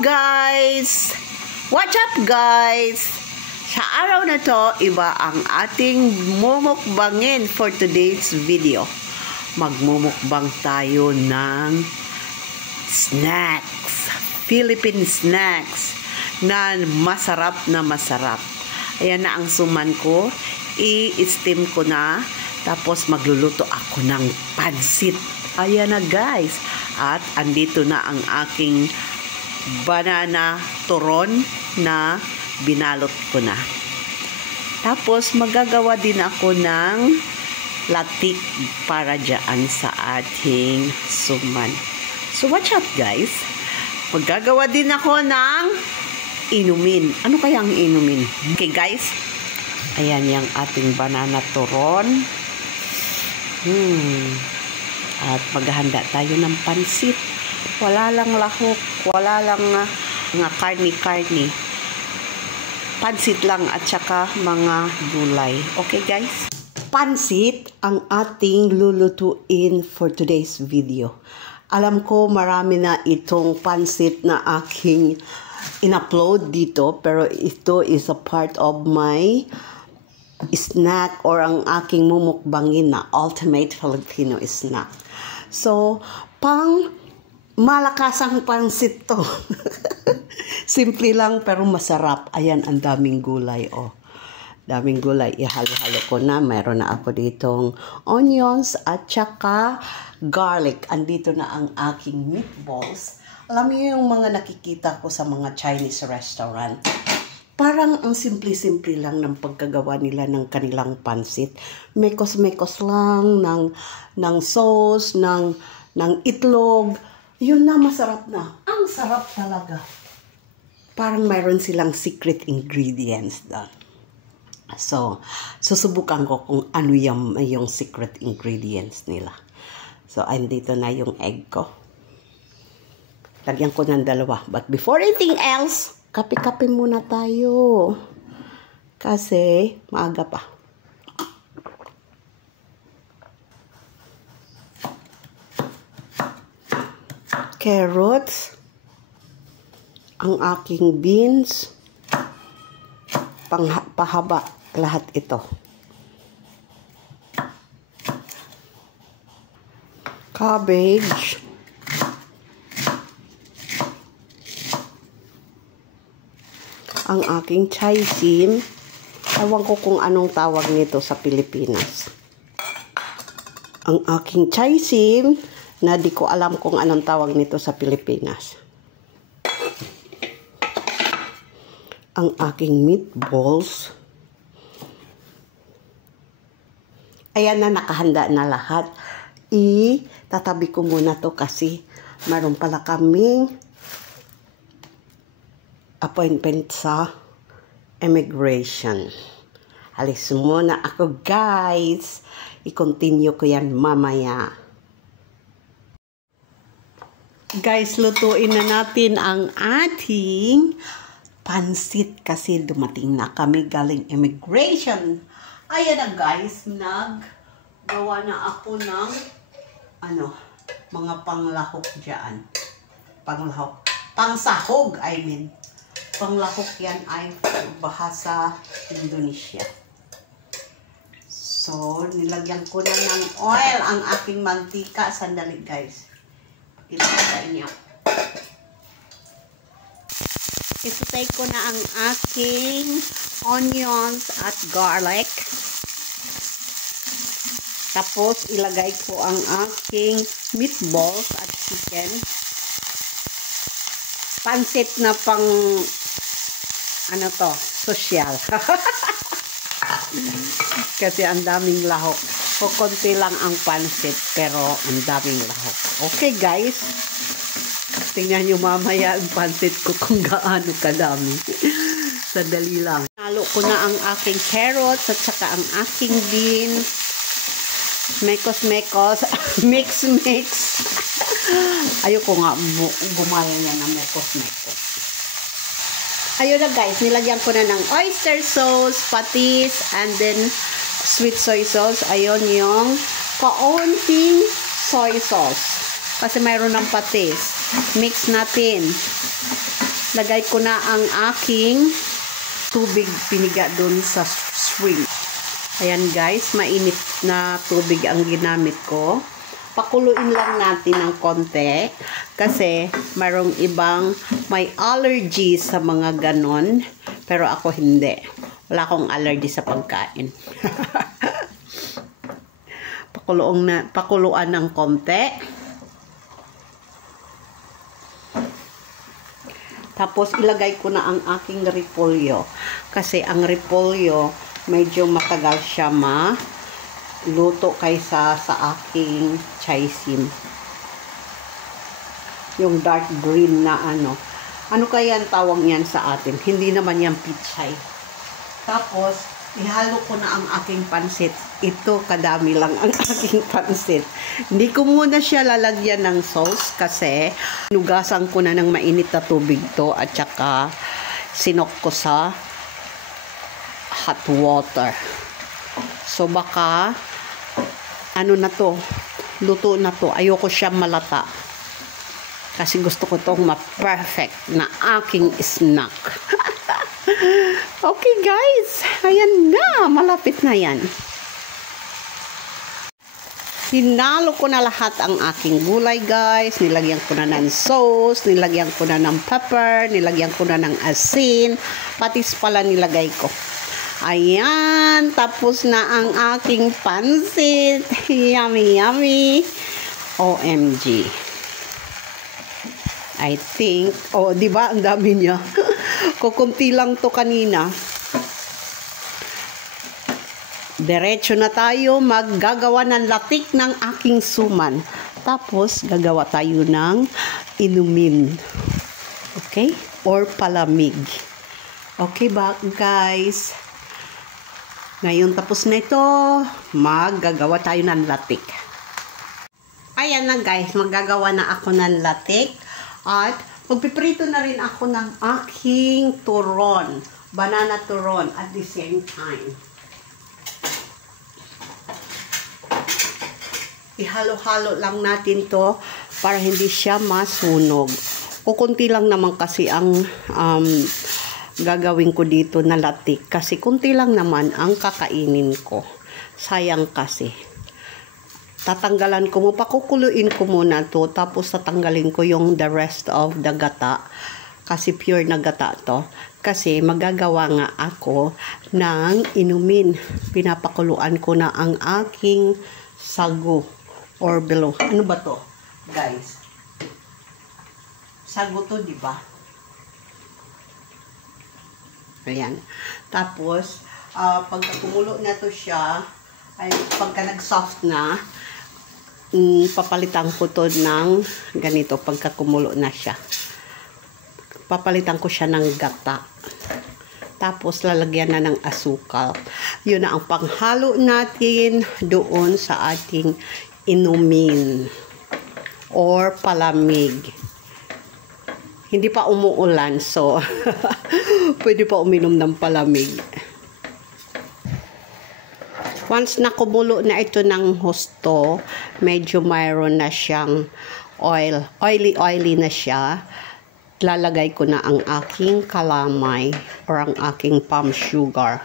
guys! What's up guys? Sa araw na to, iba ang ating mumukbangin for today's video. Magmumukbang tayo ng snacks. Philippine snacks na masarap na masarap. Ayan na ang suman ko. I-steam ko na. Tapos magluluto ako ng pansit. Ayan na guys. At andito na ang aking banana turon na binalot ko na. Tapos magagawa din ako ng latik para dyan sa ating suman. So watch out guys. Magagawa din ako ng inumin. Ano kaya ang inumin? Okay guys. Ayan yung ating banana turon. At maghahanda tayo ng pansit. Wala lang lahok, wala lang mga karni-karni. Pansit lang at saka mga gulay. Okay guys? Pansit ang ating lulutuin for today's video. Alam ko marami na itong pansit na aking in-upload dito, pero ito is a part of my snack or ang aking mumukbangin na ultimate Filipino snack. So, pang malakasang pansit to. Simple lang pero masarap. Ayan, ang daming gulay. Oh. Daming gulay. Ihalo-halo ko na. Mayroon na ako ditong onions at saka garlic. Andito na ang aking meatballs. Alam niyo yung mga nakikita ko sa mga Chinese restaurant. Parang ang simple-simple lang ng pagkagawa nila ng kanilang pansit. Mekos-mekos lang ng sauce, ng itlog. Yun na, masarap na. Ang sarap talaga. Parang mayroon silang secret ingredients doon. So, susubukan ko kung ano yung secret ingredients nila. So, andito na yung egg ko. Lagyan ko ng dalawa. But before anything else, kape-kape muna tayo. Kasi maaga pa. Carrots. Ang aking beans. Pahaba lahat ito. Cabbage. Ang aking chaisim. Ewan ko kung anong tawag nito sa Pilipinas. Ang aking chaisim na di ko alam kung anong tawag nito sa Pilipinas. Ang aking meatballs. Ayan na, nakahanda na lahat. Tatabi ko muna to kasi mayroon pala kaming appointment sa immigration. Alis muna ako guys. I-continue ko yan mamaya. Guys, lutuin na natin ang ating pansit kasi dumating na kami galing immigration. Ayan na guys, naggawa na ako ng mga panglahok dyan. Panglahok. Pangsahog, I mean. Panglahok yan ay bahasa Indonesia. So, nilagyan ko na ng oil ang aking mantika. Sandali guys. Ito sa inyo. Isutay ko na ang aking onions at garlic. Tapos, ilagay ko ang aking meatballs at chicken. Pansit na pang, social. Kasi ang daming lahok. Kukunti lang ang pansit, pero ang daming lahok. Okay, guys. Tingnan nyo mamaya ang pansit ko kung gaano kadami. Sadali lang. Nalo ko na ang aking carrots at saka ang aking beans. Mekos-mekos. Mix-mix. Ayoko nga gumaya niya ng mekos-mekos. Ayun na guys, nilagyan ko na ng oyster sauce, patis, and then sweet soy sauce. Ayun yung kaunting soy sauce. Kasi mayroon ng patis. Mix natin. lagay ko na ang aking tubig piniga dun sa swing. Ayan guys, mainit na tubig ang ginamit ko. Pakuluin lang natin ng konti kasi mayroong ibang may allergy sa mga ganon, pero ako hindi. Wala akong allergy sa pagkain. Pakuluan ng konti. Tapos ilagay ko na ang aking repolyo kasi ang repolyo medyo matagal siya luto kaysa sa aking chaisim. Yung dark green na ano. Ano kaya ang tawag niyan sa atin? Hindi naman yan pichay. Tapos, ihalo ko na ang aking pansit. Ito, kadami lang ang aking pansit. Hindi ko muna siya lalagyan ng sauce kasi nugasan ko na ng mainit na tubig to at saka sinok ko sa hot water. So, baka ano na to, luto na to. Ayoko siya malata. Kasi gusto ko tong ma-perfect na aking snack. Okay guys, ayan na. Malapit na yan. Hinalo ko na lahat ang aking gulay guys. Nilagyan ko na ng sauce, nilagyan ko na ng pepper, nilagyan ko na ng asin. Patis pala nilagay ko. Ayan, tapos na ang aking pansit. Yummy, yummy. OMG. I think, oh, di ba ang dami niya? Kukunti lang to kanina. Diretso na tayo maggagawa ng latik ng aking suman. Tapos, gagawa tayo ng inumin. Okay? Or palamig. Okay ba, guys? Ngayon, tapos na ito, maggagawa tayo ng latik. Ayan na guys, maggagawa na ako ng latik. At magpiprito na rin ako ng aking turon. Banana turon at the same time. Ihalo-halo lang natin to para hindi siya masunog. O kunti lang naman kasi ang gagawin ko dito na latik kasi kunti lang naman ang kakainin ko. Sayang kasi. Tatanggalan ko mo, pakukuluin ko muna to tapos tatanggalin ko yung the rest of the gata kasi pure na gata to. Kasi magagawa nga ako ng inumin. Pinapakuluan ko na ang aking sago or below. Ano ba to, guys? Sago to, di ba? Ayan. Tapos, pagka kumulo na to siya, ay pagka nag-soft na, papalitan ko to ng ganito pagka kumulo na siya. Papalitan ko siya ng gata. Tapos, lalagyan na ng asukal. Yun na ang panghalo natin doon sa ating inumin or palamig. Hindi pa umuulan, so pwede pa uminom ng palamig. Once na kumulo na ito ng husto, medyo mayroon na siyang oily na siya, lalagay ko na ang aking kalamay or ang aking palm sugar.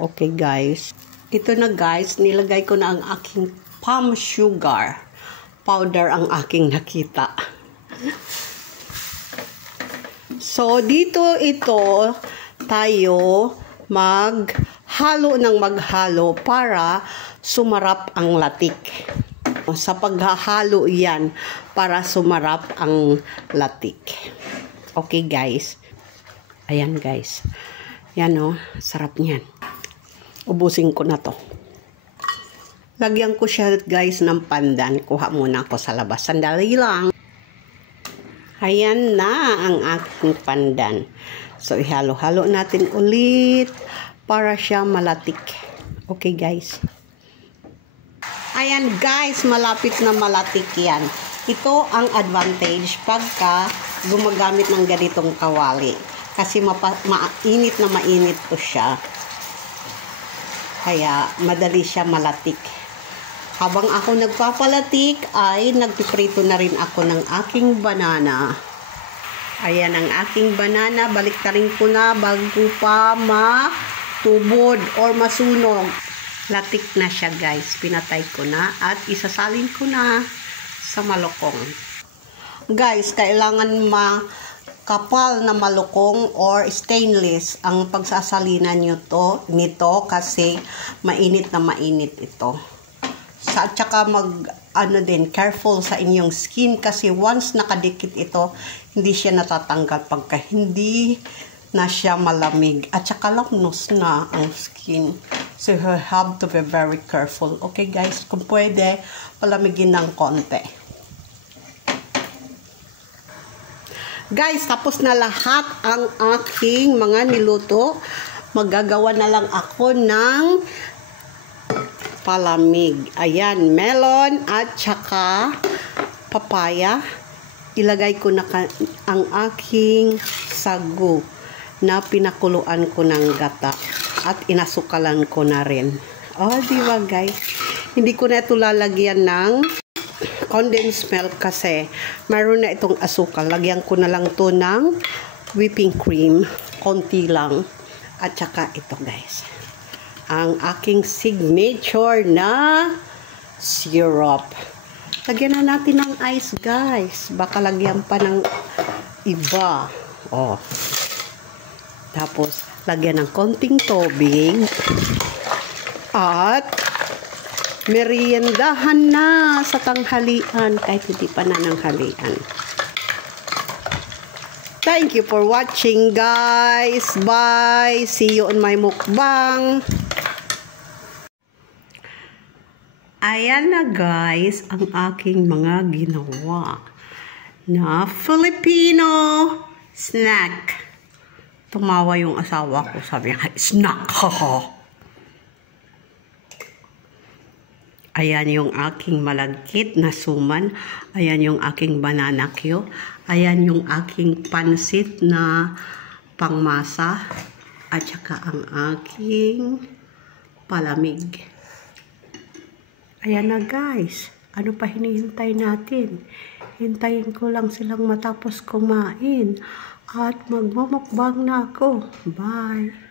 Okay guys. Ito na guys, nilagay ko na ang aking palm sugar. Powder ang aking nakita. So, dito ito tayo maghalo ng maghalo para sumarap ang latik. Sa paghahalo yan para sumarap ang latik. Okay guys. Ayan guys. Yan o, sarap niyan. Ubusin ko na to. Lagyan ko siya guys ng pandan. Kuha muna ako sa labas. Sandali lang. Ayan na ang aking pandan. So, ihalo-halo natin ulit para siya malatik. Okay, guys. Ayan, guys. Malapit na malatik yan. Ito ang advantage pagka gumagamit ng ganitong kawali. Kasi mainit na mainit to siya. Kaya, madali siya malatik. Habang ako nagpapalatik ay nagpiprito na rin ako ng aking banana. Ayan ang aking banana. Baliktarin ko na bago pa matubod or masunog. Latik na siya guys. Pinatay ko na at isasalin ko na sa malukong. Guys, kailangan makapal na malukong or stainless ang pagsasalinan nito kasi mainit na mainit ito. At saka careful sa inyong skin kasi once nakadikit ito, hindi siya natatanggal pagka hindi na siya malamig. At saka lamnos na ang skin. So you have to be very careful. Okay guys, kung pwede, palamigin ng konti. Guys, tapos na lahat ang aking mga niluto. Magagawa na lang ako ng palamig. Ayan, melon at saka papaya. Ilagay ko na ang aking sagu na pinakuluan ko ng gata. At inasukalan ko na rin. Oh, di ba guys? Hindi ko na ito lalagyan ng condensed milk kasi mayroon na itong asukal. Lagyan ko na lang to ng whipping cream. Konti lang. At saka ito guys. Ang aking signature na syrup. Lagyan na natin ng ice guys. Baka lagyan pa ng iba. Oh. Tapos, lagyan ng konting tubig. At, meriendahan na sa tanghalian. Kahit hindi pa na ng halian. Thank you for watching, guys. Bye. See you on my mukbang. Ayan na, guys, ang aking mga ginawa na Filipino snack. Tumawa yung asawa ko. Sabi niya, snack, haha. Ayan yung aking malagkit na suman. Ayan yung aking banana cue. Ayan yung aking pansit na pangmasa. At saka ang aking palamig. Ayan na guys. Ano pa hinihintay natin? Hintayin ko lang silang matapos kumain. At magmumukbang na ako. Bye!